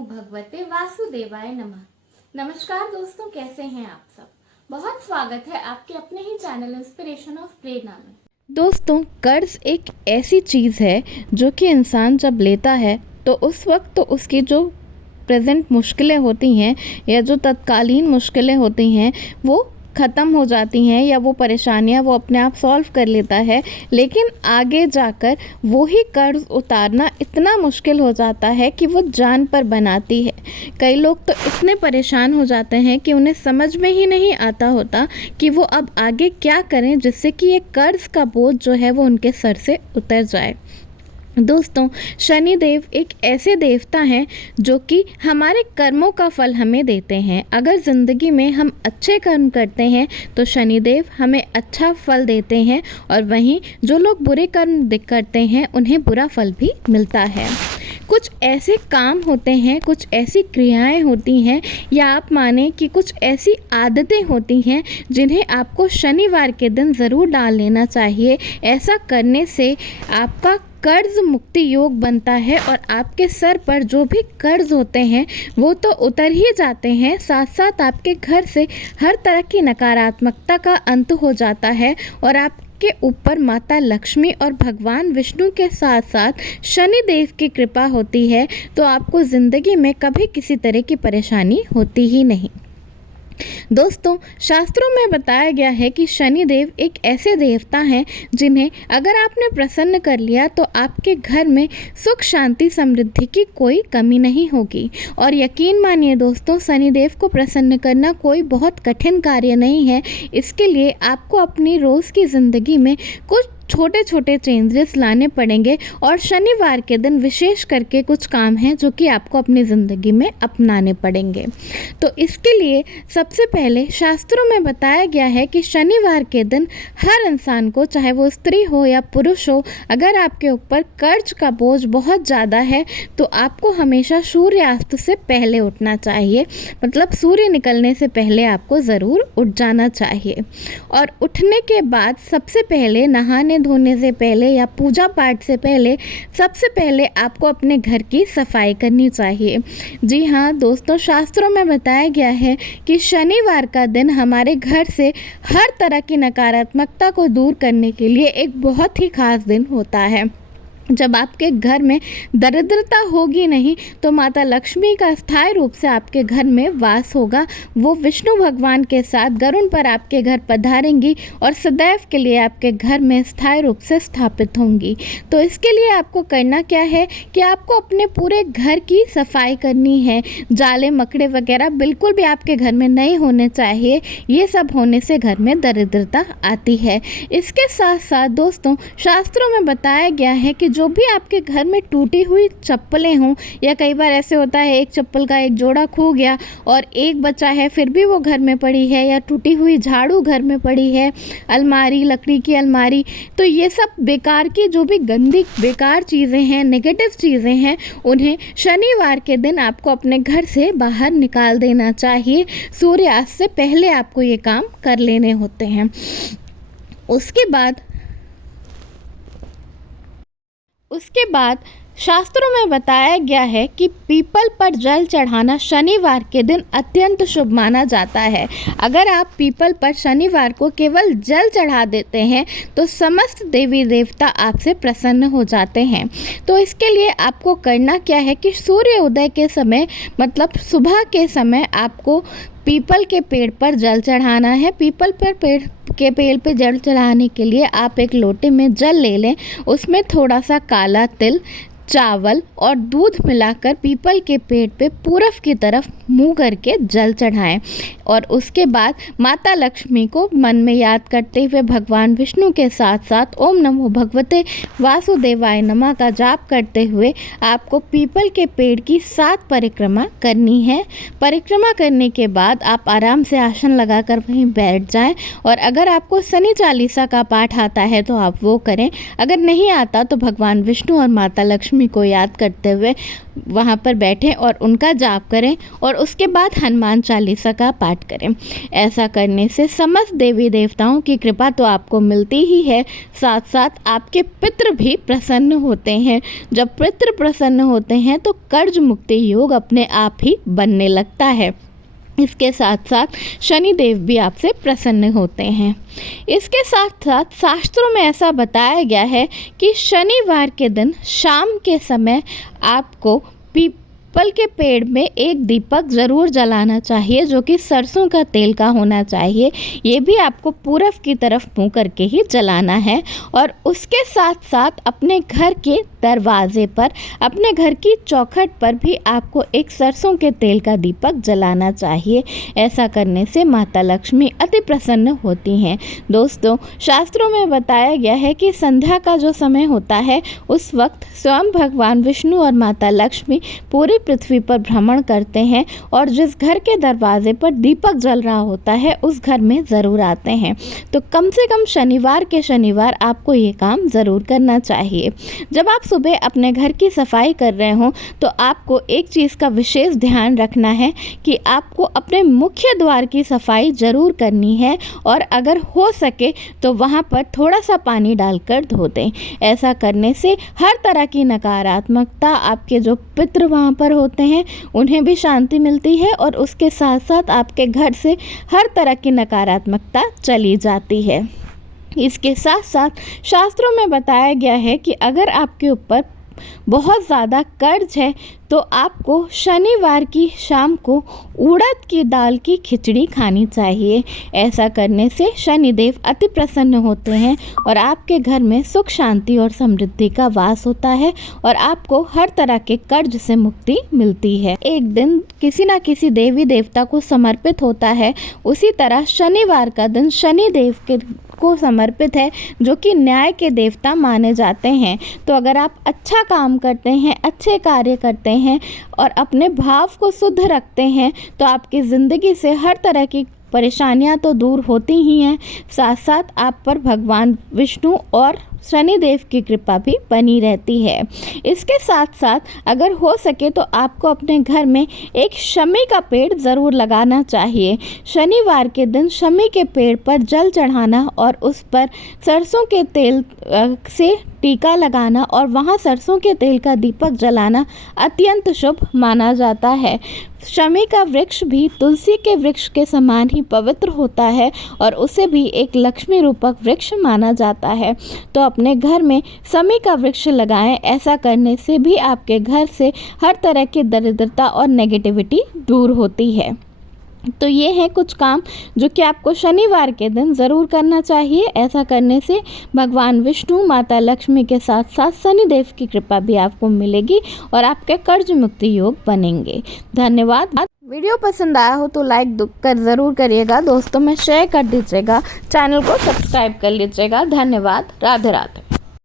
भगवते वासुदेवाय नमः। नमस्कार दोस्तों, कैसे हैं आप सब। बहुत स्वागत है आपके अपने ही चैनल इंस्पिरेशन ऑफ प्रेरणा में। दोस्तों, कर्ज एक ऐसी चीज़ है जो कि इंसान जब लेता है तो उस वक्त तो उसकी जो प्रेजेंट मुश्किलें होती हैं या जो तत्कालीन मुश्किलें होती हैं वो ख़त्म हो जाती हैं या वो परेशानियां वो अपने आप सॉल्व कर लेता है। लेकिन आगे जाकर वो ही कर्ज उतारना इतना मुश्किल हो जाता है कि वो जान पर बनाती है। कई लोग तो इतने परेशान हो जाते हैं कि उन्हें समझ में ही नहीं आता होता कि वो अब आगे क्या करें जिससे कि ये कर्ज का बोझ जो है वो उनके सर से उतर जाए। दोस्तों, शनिदेव एक ऐसे देवता हैं जो कि हमारे कर्मों का फल हमें देते हैं। अगर ज़िंदगी में हम अच्छे कर्म करते हैं तो शनिदेव हमें अच्छा फल देते हैं, और वहीं जो लोग बुरे कर्म करते हैं उन्हें बुरा फल भी मिलता है। कुछ ऐसे काम होते हैं, कुछ ऐसी क्रियाएं होती हैं, या आप माने कि कुछ ऐसी आदतें होती हैं जिन्हें आपको शनिवार के दिन ज़रूर डाल लेना चाहिए। ऐसा करने से आपका कर्ज मुक्ति योग बनता है और आपके सर पर जो भी कर्ज होते हैं वो तो उतर ही जाते हैं, साथ साथ आपके घर से हर तरह की नकारात्मकता का अंत हो जाता है, और आपके ऊपर माता लक्ष्मी और भगवान विष्णु के साथ साथ शनि देव की कृपा होती है। तो आपको ज़िंदगी में कभी किसी तरह की परेशानी होती ही नहीं। दोस्तों, शास्त्रों में बताया गया है कि शनिदेव एक ऐसे देवता हैं जिन्हें अगर आपने प्रसन्न कर लिया तो आपके घर में सुख शांति समृद्धि की कोई कमी नहीं होगी। और यकीन मानिए दोस्तों, शनिदेव को प्रसन्न करना कोई बहुत कठिन कार्य नहीं है। इसके लिए आपको अपनी रोज़ की ज़िंदगी में कुछ छोटे छोटे चेंजेस लाने पड़ेंगे, और शनिवार के दिन विशेष करके कुछ काम हैं जो कि आपको अपनी ज़िंदगी में अपनाने पड़ेंगे। तो इसके लिए सबसे पहले शास्त्रों में बताया गया है कि शनिवार के दिन हर इंसान को, चाहे वो स्त्री हो या पुरुष हो, अगर आपके ऊपर कर्ज का बोझ बहुत ज़्यादा है तो आपको हमेशा सूर्यास्त से पहले उठना चाहिए। मतलब सूर्य निकलने से पहले आपको ज़रूर उठ जाना चाहिए, और उठने के बाद सबसे पहले नहाने धोने से पहले या पूजा पाठ से पहले सबसे पहले आपको अपने घर की सफाई करनी चाहिए। जी हाँ दोस्तों, शास्त्रों में बताया गया है कि शनिवार का दिन हमारे घर से हर तरह की नकारात्मकता को दूर करने के लिए एक बहुत ही खास दिन होता है। जब आपके घर में दरिद्रता होगी नहीं तो माता लक्ष्मी का स्थायी रूप से आपके घर में वास होगा। वो विष्णु भगवान के साथ गरुड़ पर आपके घर पधारेंगी और सदैव के लिए आपके घर में स्थायी रूप से स्थापित होंगी। तो इसके लिए आपको करना क्या है कि आपको अपने पूरे घर की सफाई करनी है। जाले मकड़े वगैरह बिल्कुल भी आपके घर में नहीं होने चाहिए। ये सब होने से घर में दरिद्रता आती है। इसके साथ साथ दोस्तों, शास्त्रों में बताया गया है कि जो भी आपके घर में टूटी हुई चप्पलें हों, या कई बार ऐसे होता है एक चप्पल का एक जोड़ा खो गया और एक बचा है फिर भी वो घर में पड़ी है, या टूटी हुई झाड़ू घर में पड़ी है, अलमारी, लकड़ी की अलमारी, तो ये सब बेकार की जो भी गंदी बेकार चीज़ें हैं, नेगेटिव चीज़ें हैं, उन्हें शनिवार के दिन आपको अपने घर से बाहर निकाल देना चाहिए। सूर्यास्त से पहले आपको ये काम कर लेने होते हैं। उसके बाद शास्त्रों में बताया गया है कि पीपल पर जल चढ़ाना शनिवार के दिन अत्यंत शुभ माना जाता है। अगर आप पीपल पर शनिवार को केवल जल चढ़ा देते हैं तो समस्त देवी देवता आपसे प्रसन्न हो जाते हैं। तो इसके लिए आपको करना क्या है कि सूर्य उदय के समय, मतलब सुबह के समय, आपको पीपल के पेड़ पर जल चढ़ाना है। पीपल पर पेड़ पे जल चढ़ाने के लिए आप एक लोटे में जल ले लें, उसमें थोड़ा सा काला तिल, चावल और दूध मिलाकर पीपल के पेड़ पे पूरब की तरफ मुंह करके जल चढ़ाएं, और उसके बाद माता लक्ष्मी को मन में याद करते हुए भगवान विष्णु के साथ साथ ओम नमो भगवते वासुदेवाय नमः का जाप करते हुए आपको पीपल के पेड़ की 7 परिक्रमा करनी है। परिक्रमा करने के बाद आप आराम से आसन लगाकर वहीं बैठ जाएं, और अगर आपको शनि चालीसा का पाठ आता है तो आप वो करें। अगर नहीं आता तो भगवान विष्णु और माता लक्ष्मी लक्ष्मी को याद करते हुए वहाँ पर बैठें और उनका जाप करें और उसके बाद हनुमान चालीसा का पाठ करें। ऐसा करने से समस्त देवी देवताओं की कृपा तो आपको मिलती ही है, साथ साथ आपके पितृ भी प्रसन्न होते हैं। जब पितृ प्रसन्न होते हैं तो कर्ज मुक्ति योग अपने आप ही बनने लगता है। इसके साथ साथ शनि देव भी आपसे प्रसन्न होते हैं। इसके साथ साथ शास्त्रों में ऐसा बताया गया है कि शनिवार के दिन शाम के समय आपको पीपल के पेड़ में एक दीपक ज़रूर जलाना चाहिए, जो कि सरसों का तेल का होना चाहिए। ये भी आपको पूरब की तरफ मुँह करके ही जलाना है। और उसके साथ साथ अपने घर के दरवाजे पर, अपने घर की चौखट पर भी आपको एक सरसों के तेल का दीपक जलाना चाहिए। ऐसा करने से माता लक्ष्मी अति प्रसन्न होती हैं। दोस्तों, शास्त्रों में बताया गया है कि संध्या का जो समय होता है उस वक्त स्वयं भगवान विष्णु और माता लक्ष्मी पूरी पृथ्वी पर भ्रमण करते हैं और जिस घर के दरवाजे पर दीपक जल रहा होता है उस घर में ज़रूर आते हैं। तो कम से कम शनिवार के शनिवार आपको ये काम ज़रूर करना चाहिए। जब आप सुबह अपने घर की सफाई कर रहे हो तो आपको एक चीज़ का विशेष ध्यान रखना है कि आपको अपने मुख्य द्वार की सफाई ज़रूर करनी है और अगर हो सके तो वहाँ पर थोड़ा सा पानी डालकर धो दें। ऐसा करने से हर तरह की नकारात्मकता, आपके जो पितृ वहाँ पर होते हैं उन्हें भी शांति मिलती है और उसके साथ साथ आपके घर से हर तरह की नकारात्मकता चली जाती है। इसके साथ साथ शास्त्रों में बताया गया है कि अगर आपके ऊपर बहुत ज़्यादा कर्ज है तो आपको शनिवार की शाम को उड़द की दाल की खिचड़ी खानी चाहिए। ऐसा करने से शनिदेव अति प्रसन्न होते हैं और आपके घर में सुख शांति और समृद्धि का वास होता है और आपको हर तरह के कर्ज से मुक्ति मिलती है। एक दिन किसी न किसी देवी देवता को समर्पित होता है, उसी तरह शनिवार का दिन शनिदेव के को समर्पित है, जो कि न्याय के देवता माने जाते हैं। तो अगर आप अच्छा काम करते हैं, अच्छे कार्य करते हैं और अपने भाव को शुद्ध रखते हैं तो आपकी ज़िंदगी से हर तरह की परेशानियां तो दूर होती ही हैं, साथ साथ आप पर भगवान विष्णु और शनिदेव की कृपा भी बनी रहती है। इसके साथ साथ अगर हो सके तो आपको अपने घर में एक शमी का पेड़ ज़रूर लगाना चाहिए। शनिवार के दिन शमी के पेड़ पर जल चढ़ाना और उस पर सरसों के तेल से टीका लगाना और वहाँ सरसों के तेल का दीपक जलाना अत्यंत शुभ माना जाता है। शमी का वृक्ष भी तुलसी के वृक्ष के समान ही पवित्र होता है और उसे भी एक लक्ष्मी रूपक वृक्ष माना जाता है। तो अपने घर में शमी का वृक्ष लगाएं। ऐसा करने से भी आपके घर से हर तरह की दरिद्रता और नेगेटिविटी दूर होती है। तो ये है कुछ काम जो कि आपको शनिवार के दिन ज़रूर करना चाहिए। ऐसा करने से भगवान विष्णु, माता लक्ष्मी के साथ साथ शनिदेव की कृपा भी आपको मिलेगी और आपके कर्ज मुक्ति योग बनेंगे। धन्यवाद। वीडियो पसंद आया हो तो लाइक कर ज़रूर करिएगा, दोस्तों में शेयर कर दीजिएगा, चैनल को सब्सक्राइब कर लीजिएगा। धन्यवाद। राधे राधे।